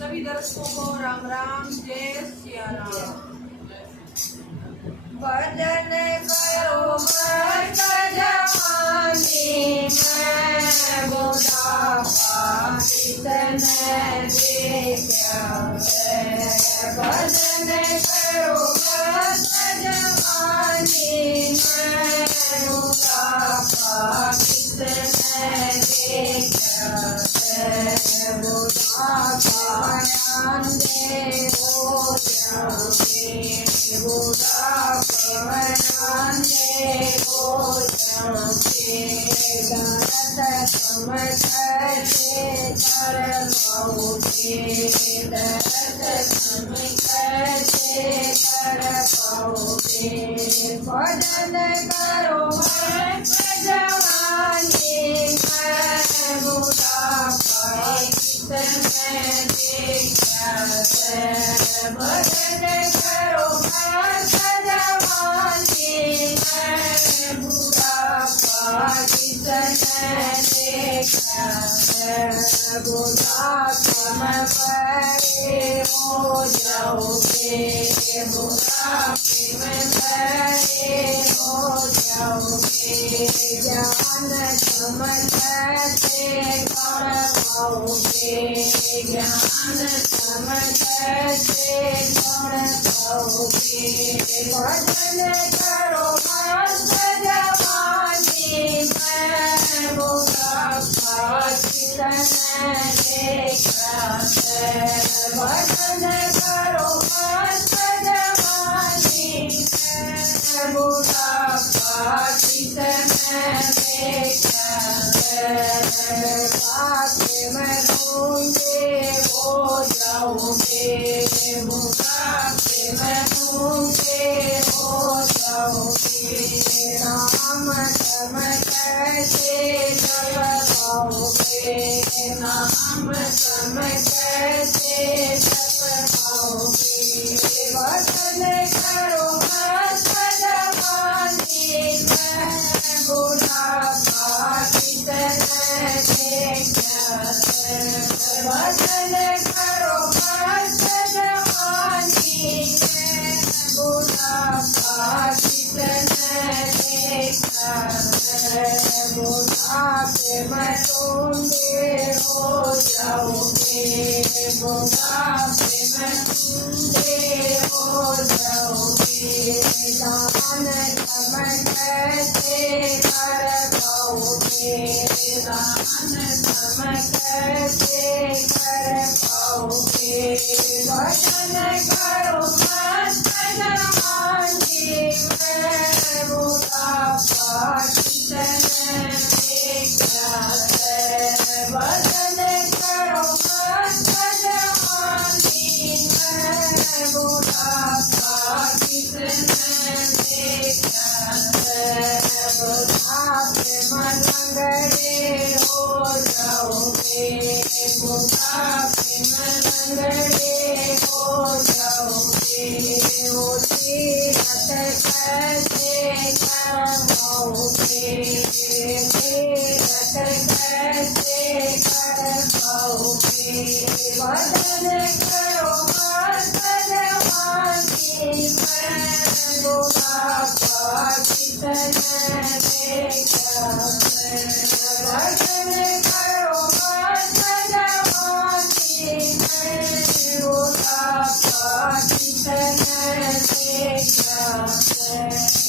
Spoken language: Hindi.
सभी दर्शकों को राम राम, जय सिया राम। भजन करो मस्त जवानी में, बुढ़ापा कितने देखा है। भजन करो मस्त जवानी में, बुढ़ापा कितने देखा है। बुढ़ापा आंधे हो जाओगे, बुढ़ापा आंधे हो जाओगे। दर्द समझ के कर पाओगे, दर्द समझ के कर पाओगे। भजन करो मस्त जवानी में, बुढ़ापा कितने देखा है। भजन करो मस्त जवानी में, बुढ़ापा कितने देखा है। बुढ़ापा में बड़े हो जाओगे, बुढ़ापे में बड़े हो जाओगे। ज्ञान समझ के कर पाओगे, ज्ञान समझ के कर पाओगे। भजन करो मस्त जवानी में, बुढ़ापा कितने देखा है। भजन करो मस्त जवानी में, बुढ़ापा कितने देखा है। बात में गूंगे हो जाओगे, बुढ़ापे में गूंगे हो जाओगे। नाम समझ के जप पाओगे, नाम समझ के जप पाओगे। भजन करो मस्त जवानी में, बुढ़ापा कितने देखा है। भजन करो मस्त जवानी में, बुढ़ापा कितने देखा है। बुढ़ापे में गूंगे हो जाओगे, बुढ़ापे में गूंगे हो जाओगे। दान समझ के कर पाओगे, दान समझ के कर पाओगे। भजन करो मस्त जवानी में, बुढ़ापा कितने देखा है। भजन करो मस्त जवानी में, बुढ़ापा कितने देखा है। बुढ़ापे में लंगड़े हो जाओगे, बुढ़ापे में लंगड़े हो जाओगे। वो तीरथ कैसे कर पाओगे, तीरथ कैसे कर पाओगे। भजन करो मस्त जवानी में, बुढ़ापा कितने देखा है। भजन करो मस्त जवानी में, बुढ़ापा कितने देखा है।